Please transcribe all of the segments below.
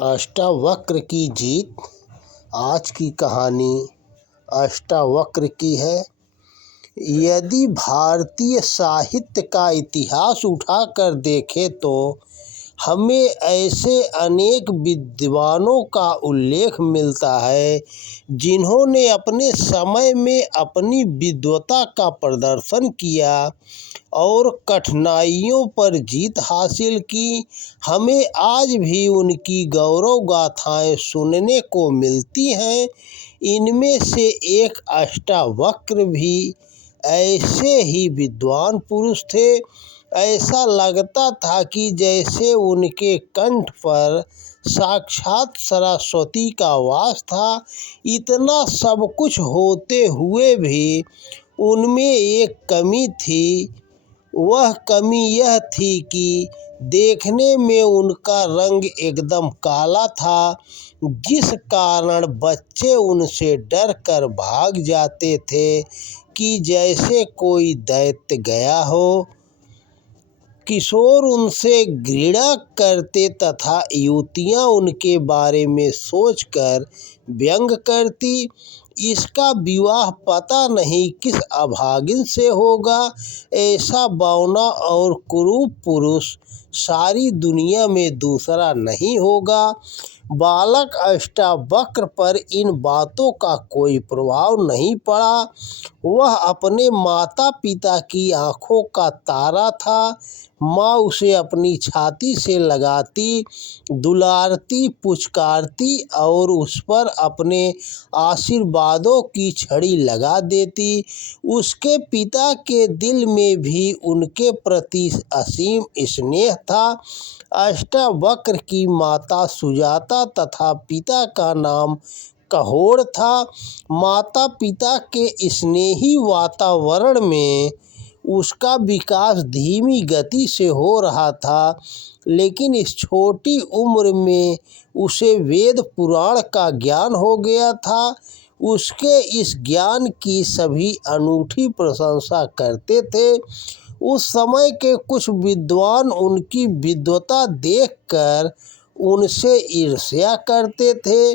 अष्टावक्र की जीत। आज की कहानी अष्टावक्र की है। यदि भारतीय साहित्य का इतिहास उठाकर देखें तो हमें ऐसे अनेक विद्वानों का उल्लेख मिलता है जिन्होंने अपने समय में अपनी विद्वता का प्रदर्शन किया और कठिनाइयों पर जीत हासिल की। हमें आज भी उनकी गौरव गाथाएं सुनने को मिलती हैं। इनमें से एक अष्टावक्र भी ऐसे ही विद्वान पुरुष थे। ऐसा लगता था कि जैसे उनके कंठ पर साक्षात सरस्वती का वास था। इतना सब कुछ होते हुए भी उनमें एक कमी थी। वह कमी यह थी कि देखने में उनका रंग एकदम काला था, जिस कारण बच्चे उनसे डर कर भाग जाते थे कि जैसे कोई दैत्य गया हो। किशोर उनसे घृणा करते तथा युवतियां उनके बारे में सोचकर व्यंग करती। इसका विवाह पता नहीं किस अभागिन से होगा। ऐसा बौना और कुरूप पुरुष सारी दुनिया में दूसरा नहीं होगा। बालक अष्टावक्र पर इन बातों का कोई प्रभाव नहीं पड़ा। वह अपने माता पिता की आंखों का तारा था। माँ उसे अपनी छाती से लगाती, दुलारती, पुचकारती और उस पर अपने आशीर्वादों की छड़ी लगा देती। उसके पिता के दिल में भी उनके प्रति असीम स्नेह था। अष्टावक्र की माता सुजाता तथा पिता का नाम कहोड़ था। माता पिता के स्नेही वातावरण में उसका विकास धीमी गति से हो रहा था, लेकिन इस छोटी उम्र में उसे वेद पुराण का ज्ञान हो गया था। उसके इस ज्ञान की सभी अनूठी प्रशंसा करते थे। उस समय के कुछ विद्वान उनकी विद्वता देखकर उनसे ईर्ष्या करते थे।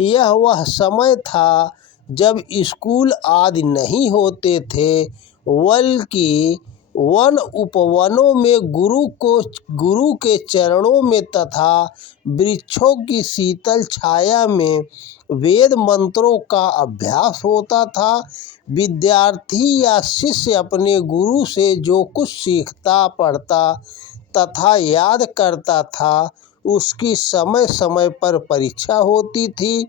यह वह समय था जब स्कूल आदि नहीं होते थे, बल्कि वन उपवनों में गुरु के चरणों में तथा वृक्षों की शीतल छाया में वेद मंत्रों का अभ्यास होता था। विद्यार्थी या शिष्य अपने गुरु से जो कुछ सीखता, पढ़ता तथा याद करता था, उसकी समय समय पर परीक्षा होती थी।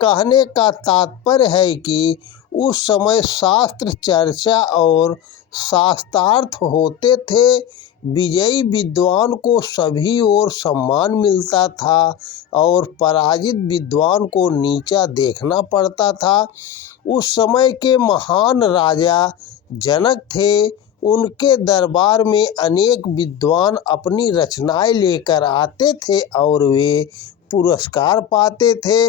कहने का तात्पर्य है कि उस समय शास्त्र चर्चा और शास्त्रार्थ होते थे। विजयी विद्वान को सभी ओर सम्मान मिलता था और पराजित विद्वान को नीचा देखना पड़ता था। उस समय के महान राजा जनक थे। उनके दरबार में अनेक विद्वान अपनी रचनाएं लेकर आते थे और वे पुरस्कार पाते थे।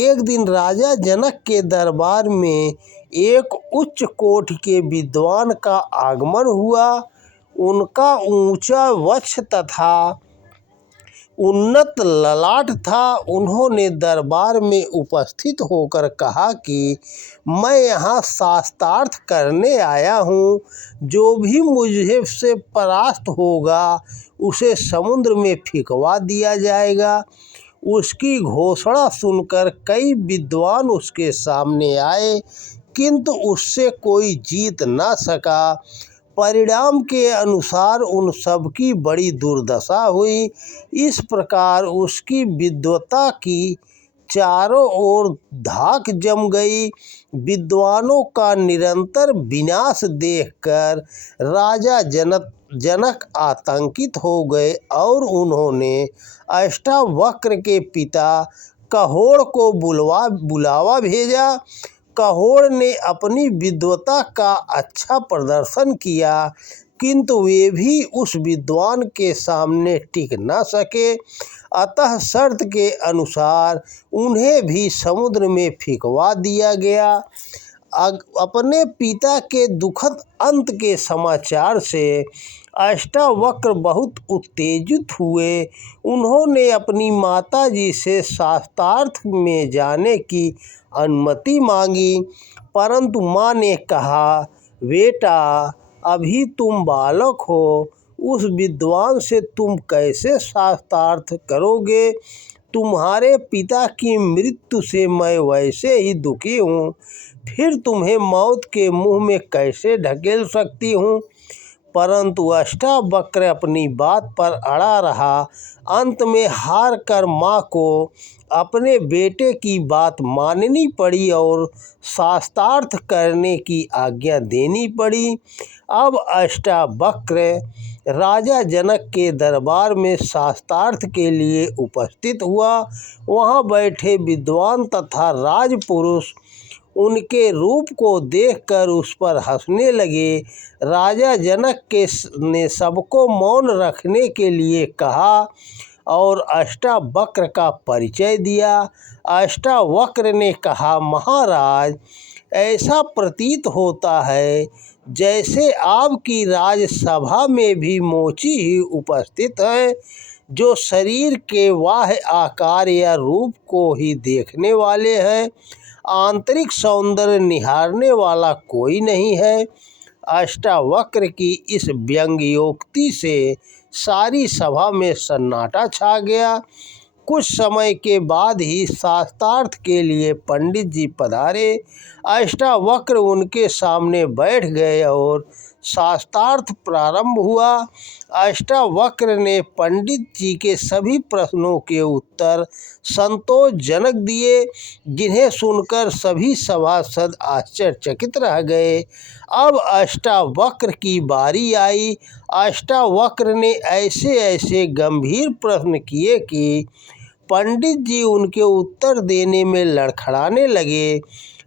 एक दिन राजा जनक के दरबार में एक उच्च कोटि के विद्वान का आगमन हुआ। उनका ऊंचा वक्ष तथा उन्नत ललाट था। उन्होंने दरबार में उपस्थित होकर कहा कि मैं यहाँ शास्त्रार्थ करने आया हूँ। जो भी मुझे से परास्त होगा उसे समुद्र में फेंकवा दिया जाएगा। उसकी घोषणा सुनकर कई विद्वान उसके सामने आए, किंतु उससे कोई जीत न सका। परिणाम के अनुसार उन सब की बड़ी दुर्दशा हुई। इस प्रकार उसकी विद्वता की चारों ओर धाक जम गई। विद्वानों का निरंतर विनाश देखकर राजा जनक आतंकित हो गए और उन्होंने अष्टावक्र के पिता कहोड़ को बुलावा भेजा। कहोड़ ने अपनी विद्वता का अच्छा प्रदर्शन किया, किंतु वे भी उस विद्वान के सामने टिक न सके। अतः शर्त के अनुसार उन्हें भी समुद्र में फेंकवा दिया गया। अपने पिता के दुखद अंत के समाचार से अष्टावक्र बहुत उत्तेजित हुए। उन्होंने अपनी माताजी से शास्त्रार्थ में जाने की अनुमति मांगी, परंतु माँ ने कहा, बेटा अभी तुम बालक हो, उस विद्वान से तुम कैसे शास्त्रार्थ करोगे? तुम्हारे पिता की मृत्यु से मैं वैसे ही दुखी हूँ, फिर तुम्हें मौत के मुंह में कैसे ढकेल सकती हूँ? परंतु अष्टावक्र अपनी बात पर अड़ा रहा। अंत में हार कर माँ को अपने बेटे की बात माननी पड़ी और शास्त्रार्थ करने की आज्ञा देनी पड़ी। अब अष्टावक्र राजा जनक के दरबार में शास्त्रार्थ के लिए उपस्थित हुआ। वहाँ बैठे विद्वान तथा राजपुरुष उनके रूप को देखकर उस पर हंसने लगे। राजा जनक ने सबको मौन रखने के लिए कहा और अष्टावक्र का परिचय दिया। अष्टावक्र ने कहा, महाराज, ऐसा प्रतीत होता है जैसे आपकी राजसभा में भी मोची ही उपस्थित है, जो शरीर के बाह्य आकार या रूप को ही देखने वाले हैं, आंतरिक सौंदर्य निहारने वाला कोई नहीं है। अष्टावक्र की इस व्यंग्योक्ति से सारी सभा में सन्नाटा छा गया। कुछ समय के बाद ही शास्त्रार्थ के लिए पंडित जी पधारे। अष्टावक्र उनके सामने बैठ गए और शास्त्रार्थ प्रारंभ हुआ। अष्टावक्र ने पंडित जी के सभी प्रश्नों के उत्तर संतोषजनक दिए, जिन्हें सुनकर सभी सभासद आश्चर्यचकित रह गए। अब अष्टावक्र की बारी आई। अष्टावक्र ने ऐसे ऐसे गंभीर प्रश्न किए कि पंडित जी उनके उत्तर देने में लड़खड़ाने लगे।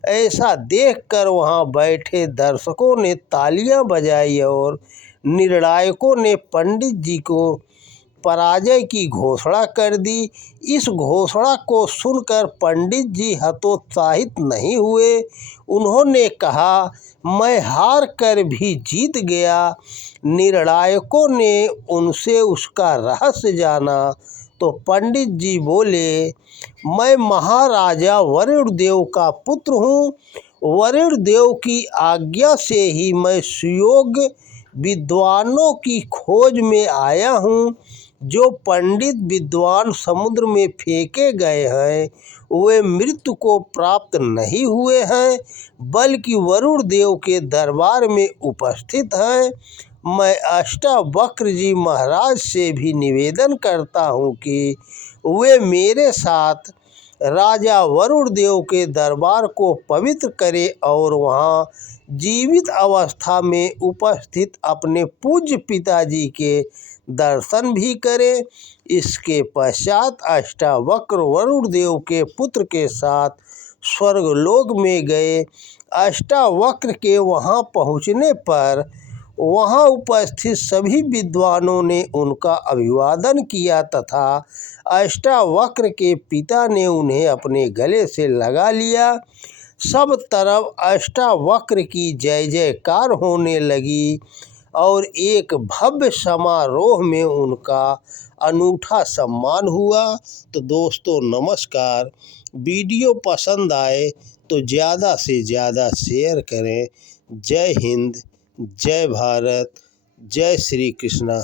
ऐसा देखकर वहां बैठे दर्शकों ने तालियां बजाई और निर्णायकों ने पंडित जी को पराजय की घोषणा कर दी। इस घोषणा को सुनकर पंडित जी हतोत्साहित नहीं हुए। उन्होंने कहा, मैं हार कर भी जीत गया। निर्णायकों ने उनसे उसका रहस्य जाना तो पंडित जी बोले, मैं महाराजा वरुण देव का पुत्र हूँ। वरुण देव की आज्ञा से ही मैं सुयोग्य विद्वानों की खोज में आया हूँ। जो पंडित विद्वान समुद्र में फेंके गए हैं, वे मृत्यु को प्राप्त नहीं हुए हैं, बल्कि वरुण देव के दरबार में उपस्थित हैं। मैं अष्टावक्र जी महाराज से भी निवेदन करता हूँ कि वे मेरे साथ राजा वरुण देव के दरबार को पवित्र करें और वहाँ जीवित अवस्था में उपस्थित अपने पूज्य पिताजी के दर्शन भी करें। इसके पश्चात अष्टावक्र वरुण देव के पुत्र के साथ स्वर्गलोक में गए। अष्टावक्र के वहाँ पहुँचने पर वहाँ उपस्थित सभी विद्वानों ने उनका अभिवादन किया तथा अष्टावक्र के पिता ने उन्हें अपने गले से लगा लिया। सब तरफ अष्टावक्र की जय जयकार होने लगी और एक भव्य समारोह में उनका अनूठा सम्मान हुआ। तो दोस्तों नमस्कार, वीडियो पसंद आए तो ज़्यादा से ज़्यादा शेयर करें। जय हिंद, जय भारत, जय श्री कृष्णा।